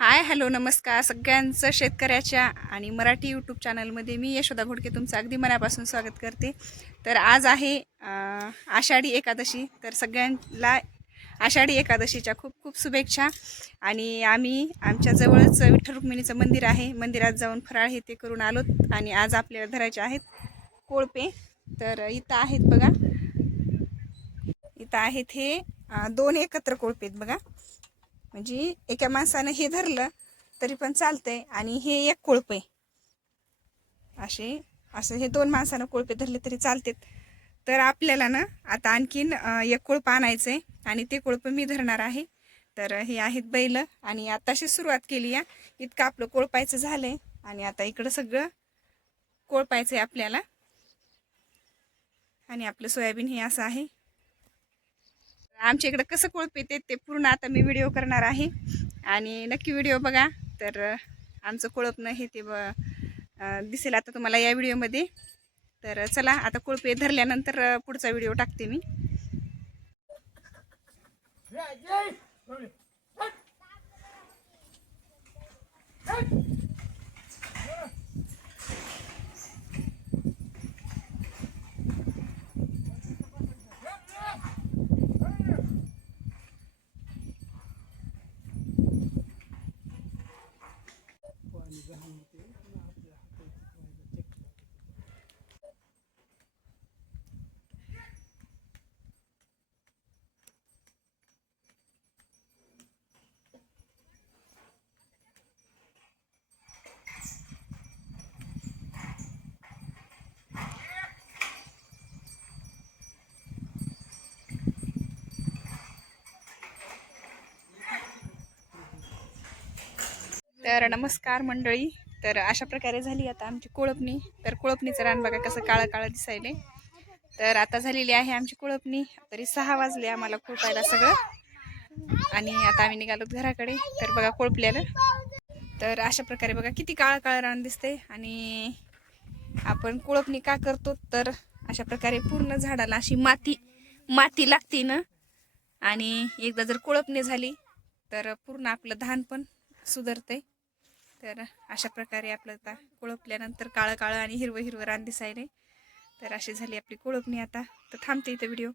Hi hello नमस्कार सगळ्यांचं शेतकऱ्याच्या आणि मराठी यूट्यूब चॅनलमध्ये मी यशोदा घोडके तुमचं अगदी मनापासून स्वागत करते. तर आज आहे आषाढी एकादशी. तर सगळ्यांना आषाढी एकादशीच्या खूप खूप शुभेच्छा. आणि आम्ही आमच्या जवळच विठ्ठल रुक्मिणीचं मंदिर आहे. मंदिरात जाऊन फराळ हे ते करून आलोत आणि आज आपल्याला धरायचे आहेत कोळपे. तर इथं आहेत बघा. इथं आहेत हे दोन एकत्र कोळपे आहेत बघा. म्हणजे एका माणसानं हे धरलं तरी पण चालतंय आणि हे एक कोळपे. असे असं हे दोन माणसानं कोळपे धरले तरी चालतेत. तर आपल्याला ना आता आणखीन एक कोळपं आणायचं आहे आणि ते कोळपं मी धरणार आहे. तर हे आहेत बैल आणि आताशी सुरुवात केली या. इतकं आपलं कोळपायचं झालंय आणि आता इकडं सगळं कोळपायचं आहे आपल्याला. आणि आपलं सोयाबीन हे असं आहे. आमच्या इकडं कसं कोळप येते ते पूर्ण आता मी व्हिडिओ करणार आहे. आणि नक्की व्हिडिओ बघा. तर आमचं कोळपणं हे ते ब दिसेल आता तुम्हाला या व्हिडिओमध्ये तर चला आता कोळपे धरल्यानंतर पुढचा व्हिडिओ टाकते मी. तर नमस्कार मंडळी. तर अशा प्रकारे झाली आता आमची कोळपणी. तर कोळपणीचं रान बघा कसं काळं काळं दिसायले तर आता झालेली आहे आमची कोळपणी. तरी सहा वाजले आम्हाला कोळपायला सगळं. आणि आता आम्ही निघालो घराकडे. तर बघा कोळपल्याला. तर अशा प्रकारे बघा किती काळं काळं रान दिसते आणि आपण कोळपणी का करतो? तर अशा प्रकारे पूर्ण झाडाला अशी माती माती लागते ना. आणि एकदा जर कोळपणी झाली तर पूर्ण आपलं धान पण सुधारते तर अशा प्रकारे आपलं आता कोळपल्यानंतर काळं काळं आणि हिरवं हिरवं रान दिसायले तर अशी झाली आपली कोळपणी आता. तर थांबते इथं व्हिडिओ